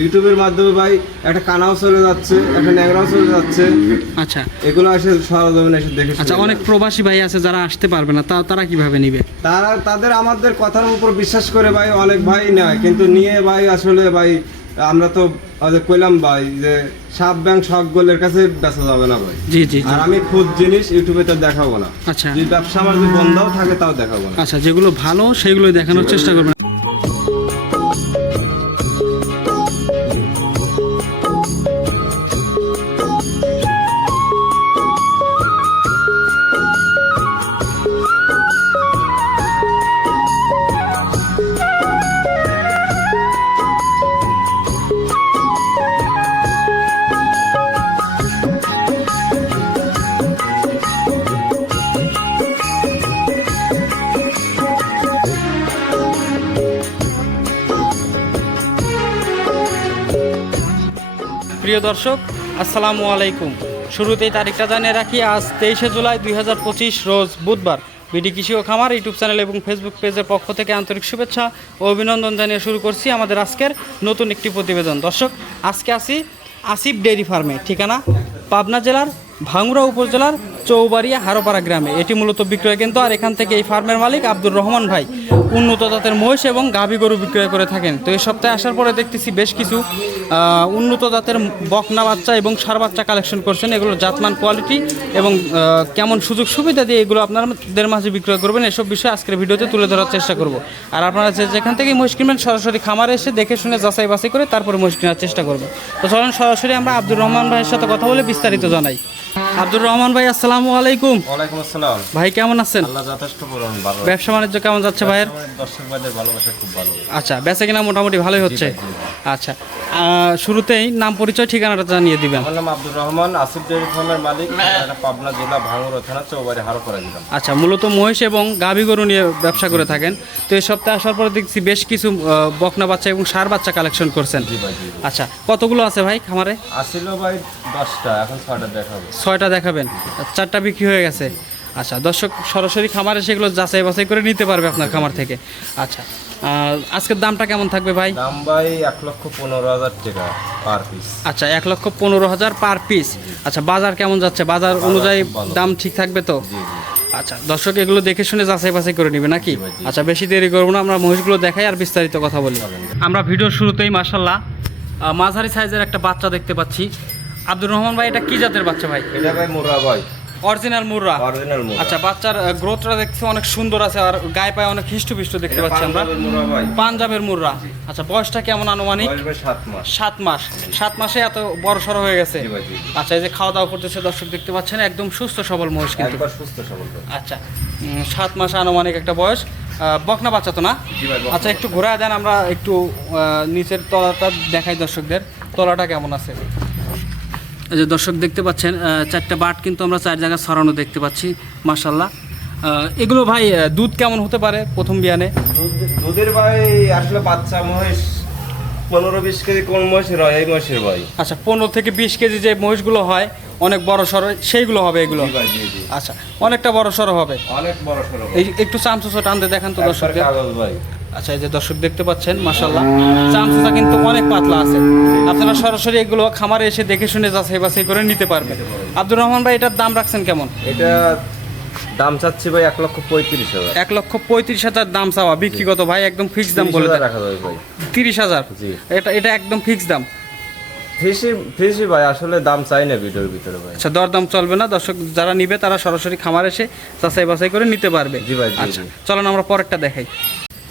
ইউটিউবের মাধ্যমে ভাই একটা কানাও চলে যাচ্ছে একটা ন্যাংরাও চলে যাচ্ছে। আচ্ছা। এগুলো এসে সরজমিনে এসে দেখে আচ্ছা অনেক প্রবাসী ভাই আছে যারা আসতে পারবে না তা তারা কীভাবে নিবে? তারা তাদের আমাদের কথার উপর বিশ্বাস করে ভাই অনেক ভাই নেয়। কিন্তু নিয়ে ভাই আসলে ভাই আমরা তো কইলাম ভাই যে সাপ ব্যাংক শখ গোলের কাছে বেচা যাবে না ভাই। জি জি আর আমি খুদ জিনিস ইউটিউবে তো দেখাবো না। আচ্ছা। যদি ব্যবসা আমার যদি বন্ধও থাকে তাও দেখাবো না। আচ্ছা যেগুলো ভালো সেগুলোই দেখানোর চেষ্টা করবেন। প্রিয় দর্শক, আসসালামু আলাইকুম। শুরুতেই তারিখটা জানিয়ে রাখি, আজ তেইশে জুলাই দুই হাজার পঁচিশ রোজ বুধবার। বিডি কৃষি ও খামার, ইউটিউব চ্যানেল এবং ফেসবুক পেজের পক্ষ থেকে আন্তরিক শুভেচ্ছা ও অভিনন্দন জানিয়ে শুরু করছি আমাদের আজকের নতুন একটি প্রতিবেদন। দর্শক, আজকে আসি আসিফ ডেইরি ফার্মে, ঠিকানা পাবনা জেলার ভাঙ্গুড়া উপজেলার চৌবাড়িয়া হারোপাড়া গ্রামে। এটি মূলত বিক্রয় কেন্দ্র আর এখান থেকে এই ফার্মের মালিক আব্দুর রহমান ভাই। উন্নত জাতের মহিষ এবং গাভী গরু বিক্রয় করে থাকেন। তো এই সপ্তাহে আসার পরে দেখতেছি বেশ কিছু উন্নত জাতের বকনা বাচ্চা এবং সার বাচ্চা কালেকশন করছেন। এগুলোর জাতমান কোয়ালিটি এবং কেমন সুযোগ সুবিধা দিয়ে এগুলো আপনাদের মাঝে বিক্রয় করবেন, এসব বিষয়ে আজকের ভিডিওতে তুলে ধরার চেষ্টা করব। আর আপনারা যে যেখান থেকে মহিষ কিনবেন, সরাসরি খামারে এসে দেখে শুনে যাচাই বাছাই করে তারপরে মহিষ কেনার চেষ্টা করব। তো চলেন সরাসরি আমরা আব্দুর রহমান ভাইয়ের সাথে কথা বলে বিস্তারিত জানাই। Bye. আব্দুর রহমান ভাই আসসালামু আলাইকুম। ওয়ালাইকুম আসসালাম। ভাই কেমন আছেন? আল্লাহ যথেষ্ট পরিমাণ ভালো ব্যবসা বাণিজ্য কেমন যাচ্ছে ভাইয়ের? দর্শক ভাইদের ভালোবাসা খুব ভালো। আচ্ছা বেচা কিনা মোটামুটি ভালোই হচ্ছে? আচ্ছা শুরুতেই নাম পরিচয় ঠিকানাটা জানিয়ে দিবেন। আমার নাম আব্দুর রহমান আসিফ ডেয়ারি ফার্মের মালিক। পাবনা জেলা ভাঙুর থানা চৌবাড়ি হারোপাড়া দিলাম আচ্ছা মূলত মহিষ এবং গাভী গরু নিয়ে ব্যবসা করে থাকেন। তো এই সপ্তাহে আসার পর দেখছি বেশ কিছু বকনা বাচ্চা এবং সার বাচ্চা কালেকশন করছেন। আচ্ছা কতগুলো আছে ভাই খামারে? আসিল ভাই দশটা এখন ছয়টা দেখাবো। ছয়টা দেখাবেন। চারটা বিক্রি হয়ে গেছে। আচ্ছা দর্শক সরাসরি খামারে সেগুলো যাচাই বাছাই করে নিতে পারবে আপনার খামার থেকে। আচ্ছা আজকের দামটা কেমন থাকবে ভাই? দাম ভাই এক লক্ষ পনেরো হাজার টাকা পার পিস। আচ্ছা এক লক্ষ পনেরো হাজার পার পিস। আচ্ছা বাজার কেমন যাচ্ছে? বাজার অনুযায়ী দাম ঠিক থাকবে তো? আচ্ছা দর্শক এগুলো দেখে শুনে যাচাই বাছাই করে নিবে নাকি। আচ্ছা বেশি দেরি করব না আমরা মহিষগুলো দেখাই আর বিস্তারিত কথা বলি। আমরা ভিডিওর শুরুতেই মাসাল্লাহ মাঝারি সাইজের একটা বাচ্চা দেখতে পাচ্ছি। আব্দুর রহমান ভাই এটা কি জাতের বাচ্চা ভাই? এটা ভাই মোরা ভাই। অরিজিনাল মুররা? অরিজিনাল মোরা আচ্ছা বাচ্চার গ্রোথটা দেখতে অনেক সুন্দর আছে আর গায়ে পায়ে অনেক হিষ্টপিষ্ট দেখতে পাচ্ছি আমরা। পাঞ্জাবের মুররা আচ্ছা বয়সটা কেমন আনুমানিক? বয়স ভাই সাত মাস। সাত মাস। এত বড় সড়ো হয়ে গেছে। আচ্ছা এই যে খাওয়া দাওয়া করতেছে দর্শক দেখতে পাচ্ছেন একদম সুস্থ সবল মহিষ কিন্তু। সুস্থ সবল আচ্ছা সাত মাস আনুমানিক একটা বয়স। আহ, বকনা বাচ্চা তো না? আচ্ছা একটু ঘোরা দেন আমরা একটু আহ, নিচের তলাটা দেখাই দর্শকদের। তলাটা কেমন আছে? এই যে দর্শক দেখতে পাচ্ছেন চারটা বাট কিন্তু আমরা চার জায়গায় ছড়ানো দেখতে পাচ্ছি মাসাল্লাহ এগুলো ভাই দুধ কেমন হতে পারে প্রথম বিয়ানে? দুধের ভাই আসলে বাচ্চা মহিষ পনেরো বিশ কেজি কোন মহিষের হয়? এই মহিষের ভাই। আচ্ছা পনেরো থেকে বিশ কেজি যে মহিষগুলো হয় অনেক বড় সড়ো সেইগুলো হবে এগুলো? আচ্ছা অনেকটা বড় সড়ো হবে। অনেক বড় সড়ো একটু চামচুচো টানতে দেখান তো দর্শক ভাই। আচ্ছা এই যে দর্শক দেখতে পাচ্ছেন মাসাল্লাহ চামচুচা কিন্তু অনেক পাতলা আছে। আপনারা সরাসরি এগুলো খামারে এসে দেখে শুনে যাচাই বাছাই করে নিতে পারবেন। আব্দুর রহমান ভাই এটার দাম রাখছেন কেমন? এটা দাম চাচ্ছি ভাই এক লক্ষ পঁয়ত্রিশ হাজার। এক লক্ষ পঁয়ত্রিশ হাজার দাম চাওয়া বিক্রিগত ভাই একদম ফিক্স দাম বলে রাখা যাবে ভাই। তিরিশ হাজার? জি। এটা এটা একদম ফিক্স দাম। ফ্রিসি ফ্রিসি ভাই আসলে দাম চাই না ভিডিওর ভিতরে ভাই। আচ্ছা দরদাম চলবে না। দর্শক যারা নিবে তারা সরাসরি খামার এসে যাচাই বাছাই করে নিতে পারবে। জি ভাই, আচ্ছা। চলেন আমরা পরেরটা দেখাই।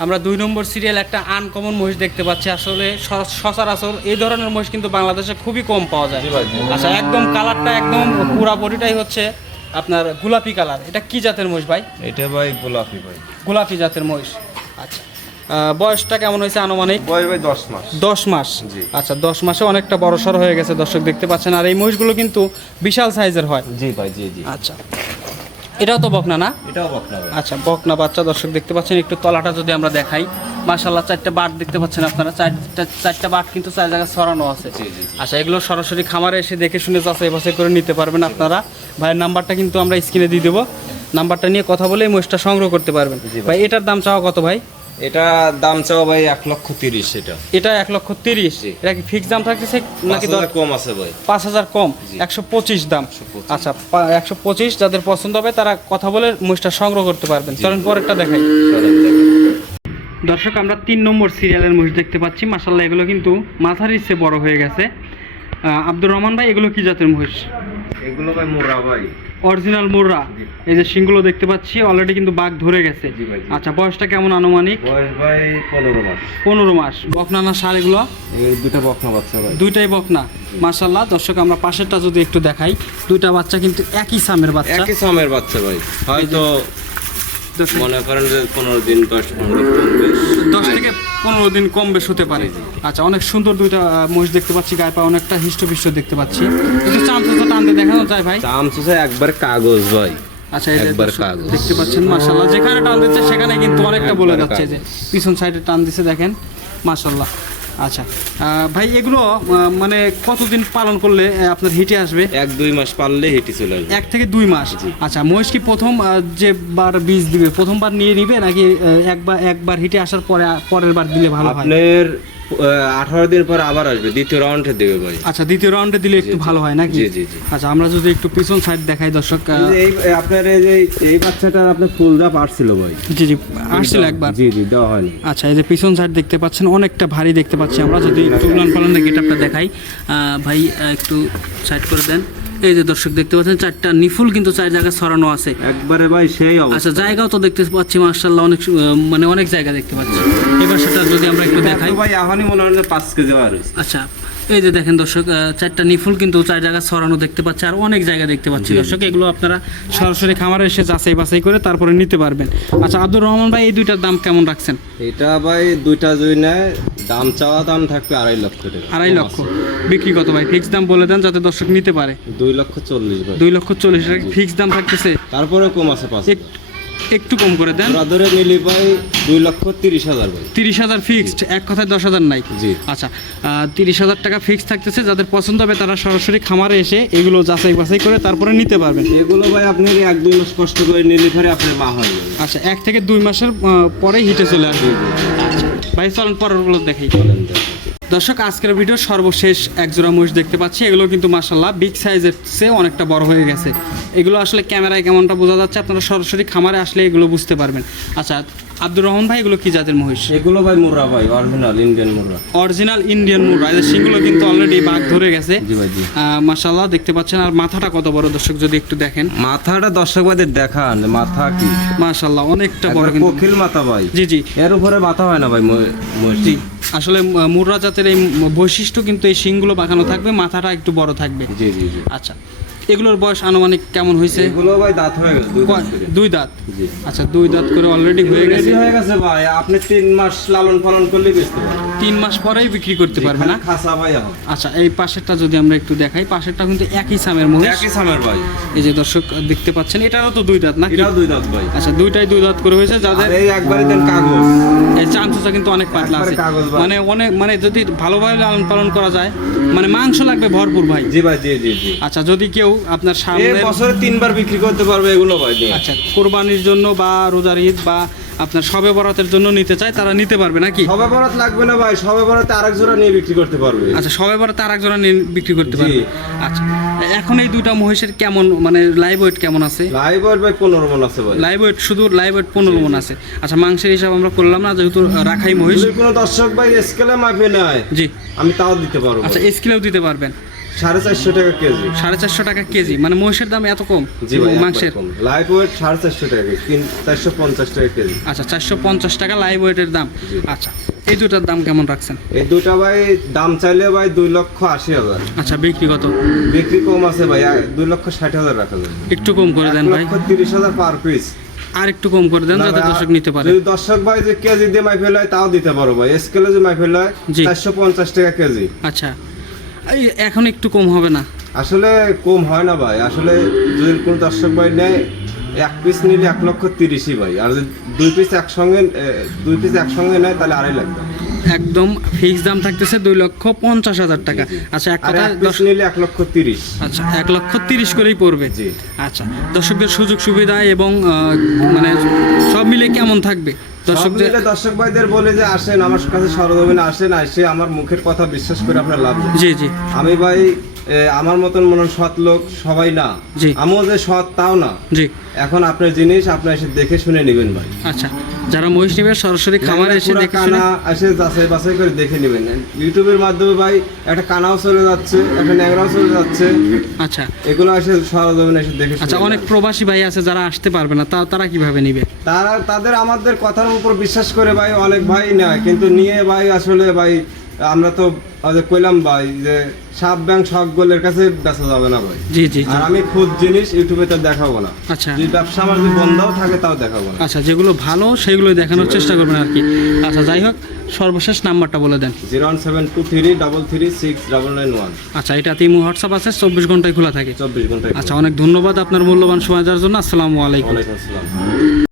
আমরা দুই নম্বর সিরিয়াল একটা আনকমন মহিষ দেখতে পাচ্ছি। আসলে সচরাচর এই ধরনের মহিষ কিন্তু বাংলাদেশে খুবই কম পাওয়া যায়। আচ্ছা একদম কালারটা একদম পুরা বডিটাই হচ্ছে আপনার গোলাপি কালার এটা কি জাতের মহিষ ভাই? এটা ভাই গোলাপি ভাই। গোলাপি জাতের মহিষ। আচ্ছা বয়সটা কেমন হয়েছে আনুমানিক? বয়স ভাই দশ মাস। দশ মাস? জি। আচ্ছা দশ মাসে অনেকটা বড়সড় হয়ে গেছে দর্শক দেখতে পাচ্ছেন। আর এই মহিষগুলো কিন্তু বিশাল সাইজের হয়। জি ভাই জি জি। আচ্ছা এটাও তো বকনা না? এটাও বকনা আচ্ছা বকনা বাচ্চা দর্শক দেখতে পাচ্ছেন একটু তলাটা যদি আমরা দেখাই। মাশাল্লাহ চারটা বাট দেখতে পাচ্ছেন আপনারা। চারটা চারটা বাট কিন্তু চার জায়গায় ছড়ানো আছে। আচ্ছা এগুলো সরাসরি খামারে এসে দেখে শুনে যাচাই বাছাই করে নিতে পারবেন আপনারা। ভাইয়ের নাম্বারটা কিন্তু আমরা স্ক্রিনে দিয়ে দেবো। নাম্বারটা নিয়ে কথা বলে এই মহিষটা সংগ্রহ করতে পারবেন। ভাই এটার দাম চাওয়া কত ভাই? এটা দাম চাও ভাই এক লক্ষ তিরিশ এটা। এটা এক লক্ষ তিরিশ। এটা কি ফিক্স দাম থাকতেছে নাকি নাকি কম আছে ভাই। পাঁচ হাজার কম? একশো পঁচিশ দাম। আচ্ছা একশো পঁচিশ যাদের পছন্দ হবে তারা কথা বলে মহিষটা সংগ্রহ করতে পারবেন। চলেন পরেরটা দেখাই। দর্শক আমরা তিন নম্বর সিরিয়ালের মহিষ দেখতে পাচ্ছি। মাসাল্লাহ এগুলো কিন্তু মাথার ইচ্ছে বড় হয়ে গেছে। আব্দুর রহমান ভাই এগুলো কি জাতের মহিষ? এগুলো ভাই মোরা ভাই। অরিজিনাল মুর্রা। এই যে শিংগুলো দেখতে পাচ্ছি অলরেডি কিন্তু বাঘ ধরে গেছে। আচ্ছা বয়সটা কেমন আনুমানিক? বয়স ভাই পনেরো মাস। পনেরো মাস। বকনা না সার এগুলো? এই দুটো বকনা বাচ্চা ভাই। দুইটাই বকনা। মাসাল্লাহ দর্শক আমরা পাশেরটা যদি একটু দেখাই দুইটা বাচ্চা কিন্তু একই সামের বাচ্চা। একই সামের বাচ্চা ভাই। হয়তো মনে করেন যে পনেরো দিন দশ পনেরো দিন দশ থেকে পনেরো দিন কম বেশ হতে পারে। আচ্ছা অনেক সুন্দর দুইটা মহিষ দেখতে পাচ্ছি গায়ে পা অনেকটা হিষ্টপিষ্ট দেখতে পাচ্ছি। একটু চামচা টানতে দেখানো যায় ভাই। চামচুসা একবার কাগজ ভাই। আচ্ছা একবার কাগজ। দেখতে পাচ্ছেন মাশাল্লাহ যেখানে টান দিচ্ছে সেখানে কিন্তু অনেকটা বলে যাচ্ছে যে পিছন সাইডে টান দিচ্ছে দেখেন মাশাল্লাহ আচ্ছা ভাই এগুলো মানে কতদিন পালন করলে আপনার হিটে আসবে? এক দুই মাস পারলে হিটে চলে আসবে। এক থেকে দুই মাস? আচ্ছা মহিষ কি প্রথম যে বার বীজ দিবে প্রথমবার নিয়ে নিবে নাকি একবার একবার হিটে আসার পরে পরের বার দিলে ভালো হয়? আপনার আঠারো দিন পর আবার আসবে দ্বিতীয় রাউন্ডে দেবে ভাই। আচ্ছা দ্বিতীয় রাউন্ডে দিলে একটু ভালো হয় নাকি? জি, জি। আচ্ছা আমরা যদি একটু পিছন সাইড দেখাই দর্শক এই আপনার এই যে এই বাচ্চাটার আপনার ফুল দাপ আসছিল ভাই। জি জি আসছিল একবার। জি জি দেওয়া হয়নি। আচ্ছা এই যে পিছন সাইড দেখতে পাচ্ছেন অনেকটা ভারী দেখতে পাচ্ছি আমরা। যদি একটু উলান পালনের গেটআপটা দেখাই ভাই একটু সাইড করে দেন। এই যে দর্শক দেখতে পাচ্ছেন চারটা নিফুল কিন্তু চার জায়গায় ছড়ানো আছে। একবারে ভাই সেই আচ্ছা জায়গাও তো দেখতে পাচ্ছি মার্শাল্লাহ অনেক মানে অনেক জায়গা দেখতে পাচ্ছি। এবার সেটা যদি আমরা একটু দেখাই। ভাই এখনই মনে হয় পাঁচ কেজি আচ্ছা এই যে দেখেন দর্শক চারটা নিফুল কিন্তু চার জায়গায় ছড়ানো দেখতে পাচ্ছি আর অনেক জায়গা দেখতে পাচ্ছি দর্শক। এগুলো আপনারা সরাসরি খামারে এসে যাচাই বাছাই করে তারপরে নিতে পারবেন। আচ্ছা আব্দুর রহমান ভাই এই দুইটার দাম কেমন রাখছেন? এটা ভাই দুইটা যদি নেয় দাম চাওয়া দাম থাকবে আড়াই লক্ষ টাকা। আড়াই লক্ষ। বিক্রি কত ভাই? ফিক্স দাম বলে দেন যাতে দর্শক নিতে পারে। দুই লক্ষ চল্লিশ ভাই। দুই লক্ষ চল্লিশ টাকা। ফিক্স দাম থাকতেছে? তারপরে কম আছে পাঁচ একটু কম করে দেন। ওরা ধরে নিলি ভাই দুই লক্ষ তিরিশ হাজার ভাই। তিরিশ হাজার ফিক্সড এক কথায় দশ হাজার নাই। জি। আচ্ছা তিরিশ হাজার টাকা ফিক্স থাকতেছে যাদের পছন্দ হবে তারা সরাসরি খামারে এসে এগুলো যাচাই বাছাই করে তারপরে নিতে পারবেন। এগুলো ভাই আপনি এক দুই মাস কষ্ট করে নিলে পরে আপনার মা হয়ে। আচ্ছা এক থেকে দুই মাসের পরে হিটে চলে আসবে। আচ্ছা ভাই চলেন পরেরগুলো দেখি বলেন দেখেন। দর্শক, আজকের ভিডিও সর্বশেষ এক জোড়া মহিষ দেখতে পাচ্ছি। এগুলো কিন্তু মাসাল্লাহ বিগ সাইজের চেয়ে অনেকটা বড় হয়ে গেছে। এগুলো আসলে ক্যামেরায় কেমনটা বোঝা যাচ্ছে, আপনারা সরাসরি খামারে আসলে এগুলো বুঝতে পারবেন। আচ্ছা আব্দুর রহমান ভাই এগুলো কি জাতের মহিষ? এগুলো ভাই মুর্রা ভাই original Indian Murrah. Original Indian Murrah এদের শিংগুলো কিন্তু অলরেডি বাঘ ধরে গেছে। জি ভাই জি। মাসাল্লাহ দেখতে পাচ্ছেন। আর মাথাটা কত বড় দর্শক যদি একটু দেখেন? মাথাটা দর্শক ভাইদের দেখান মাথা কি? মাসাল্লাহ অনেকটা বড় কিন্তু। কোকিল মাথা ভাই। জি জি। এর উপরে মাথা হয় না ভাই মহিষ। জি আসলে মুর্রা জাতের এই বৈশিষ্ট্য কিন্তু এই শিংগুলো বাঁকানো থাকবে মাথাটা একটু বড় থাকবে। জি জি জি। আচ্ছা। এগুলোর বয়স আনুমানিক কেমন হয়েছে? এগুলো ভাই দাঁত হয়ে গেছে দুই দাঁত আচ্ছা দুই দাঁত করে অলরেডি হয়ে গেছে। হয়ে গেছে ভাই আপনি তিন মাস লালন পালন করলে বেচতে পারবেন। তিন মাস পরেই বিক্রি করতে পারবে না? খাসা ভাই আচ্ছা এই পাশেরটা যদি আমরা একটু দেখাই পাশেরটা কিন্তু একই সামের মহিষ। একই সামের ভাই। এই যে দর্শক দেখতে পাচ্ছেন এটারও তো দুই দাঁত নাকি? এটাও দুই দাঁত ভাই। আচ্ছা দুইটাই দুই দাঁত করে হয়েছে যাদের এই একবারে দেন কাগজ। এই চামচুটা কিন্তু অনেক পাতলা আছে। মানে অনেক মানে যদি ভালোভাবে লালন পালন করা যায় মানে মাংস লাগবে ভরপুর ভাই। জি ভাই জি জি জি। আচ্ছা যদি কেউ আপনার সামনে বছরে তিনবার বিক্রি করতে পারবে এগুলো ভাই। আচ্ছা কোরবানির জন্য বা রোজার ঈদ বা আপনার সবে বরাতের জন্য নিতে চায় তারা নিতে পারবে নাকি? সবে বরাত লাগবে না ভাই সবে বরাতে আরেক জোড়া নিয়ে বিক্রি করতে পারবে। আচ্ছা সবে বরাতে আর একজনা নিয়ে বিক্রি করতে পারবে। আচ্ছা এখন এই দুইটা মহিষের কেমন মানে লাইভ ওয়েট কেমন আছে? লাইভ ওয়েট ভাই পনেরো মন আছে ভাই। লাইভ ওয়েট শুধু লাইভ ওয়েট পনেরো মন আছে। আচ্ছা মাংসের হিসাব আমরা করলাম না যেহেতু রাখাই মহিষ। কোনো দর্শক ভাই স্কেলে মাপে নেয় জি। আমি তাও দিতে পারব। আচ্ছা স্কেলেও দিতে পারবেন। সাড়ে চারশো টাকা কেজি। সাড়ে চারশো টাকা কেজি। মানে মহিষের দাম এত কম? জি ভাই মাংসের? লাইভ ওয়েট সাড়ে চারশো টাকা তিন চারশো পঞ্চাশ টাকা কেজি। আচ্ছা চারশো পঞ্চাশ টাকা লাইভ ওয়েটের দাম। আচ্ছা এই দুটার দাম কেমন রাখছেন? এই দুটা ভাই দাম চাইলে ভাই দুই লক্ষ আশি হাজার। আচ্ছা বিক্রি কত? বিক্রি কম আছে ভাই দুই লক্ষ ষাট হাজার রাখা যাবে একটু কম করে দেন ভাই। তিরিশ হাজার পার পিস আর একটু কম করে দেন যাতে দর্শক নিতে পারে। যদি দর্শক ভাই যে কেজি দিয়ে মাইফেল হয় তাও দিতে পারো ভাই। স্কেলে যে মাইফেল হয় চারশো পঞ্চাশ টাকা কেজি। আচ্ছা। এখন একটু কম হবে না। আসলে কম হয় না ভাই। আসলে যদি কোনো দর্শক ভাই নেয় এক পিস নিলে এক লক্ষ তিরিশই ভাই। আর যদি দুই পিস একসঙ্গে দুই পিস একসঙ্গে নেয় তাহলে আড়াই লাগবে একদম ফিক্স দাম থাকতেছে দুই লক্ষ পঞ্চাশ হাজার টাকা। আচ্ছা এক কথা পিস নিলে এক লক্ষ তিরিশ। আচ্ছা এক লক্ষ তিরিশ করেই পড়বে। জি। আচ্ছা দর্শকদের সুযোগ সুবিধা এবং মানে সব মিলে কেমন থাকবে? দর্শক ভাইদের বলে যে আসেন আমার কাছে সরজমিনে আসেন আসে আমার মুখের কথা বিশ্বাস করে আপনার লাভ জি জি। আমি ভাই আমার মতন মনে সৎ লোক সবাই না। আমিও যে সৎ তাও না। জি। এখন আপনার জিনিস আপনি এসে দেখে শুনে নেবেন ভাই। আচ্ছা যারা মহিষ নেবে সরাসরি খামারে এসে দেখে শুনে কানা এসে যাচাই বাছাই করে দেখে নেবেন। ইউটিউবের মাধ্যমে ভাই একটা কানাও চলে যাচ্ছে একটা ন্যাংরাও চলে যাচ্ছে। আচ্ছা। এগুলো এসে সরজমিনে এসে দেখে আচ্ছা অনেক প্রবাসী ভাই আছে যারা আসতে পারবে না তা তারা কীভাবে নিবে? তারা তাদের আমাদের কথার উপর বিশ্বাস করে ভাই অনেক ভাই নেয়। কিন্তু নিয়ে ভাই আসলে ভাই আমরা তো কইলাম ভাই যে সাপ ব্যাংক সব গোলের কাছে বেচা যাবে না ভাই। জি জি আর আমি খুদ জিনিস ইউটিউবে তো দেখাবো না। আচ্ছা। যদি ব্যবসা আমার যদি বন্ধও থাকে তাও দেখাবো না। আচ্ছা যেগুলো ভালো সেগুলোই দেখানোর চেষ্টা করবেন আর কি। আচ্ছা যাই হোক সর্বশেষ নাম্বারটা বলে দেন। Zero one seven two three double three six double nine one. আচ্ছা এটা তিমু হোয়াটসঅ্যাপ আছে চব্বিশ ঘন্টায় খোলা থাকে। চব্বিশ ঘন্টায় আচ্ছা অনেক ধন্যবাদ আপনার মূল্যবান সময় দেওয়ার জন্য। আসসালামু আলাইকুম। আসসালাম।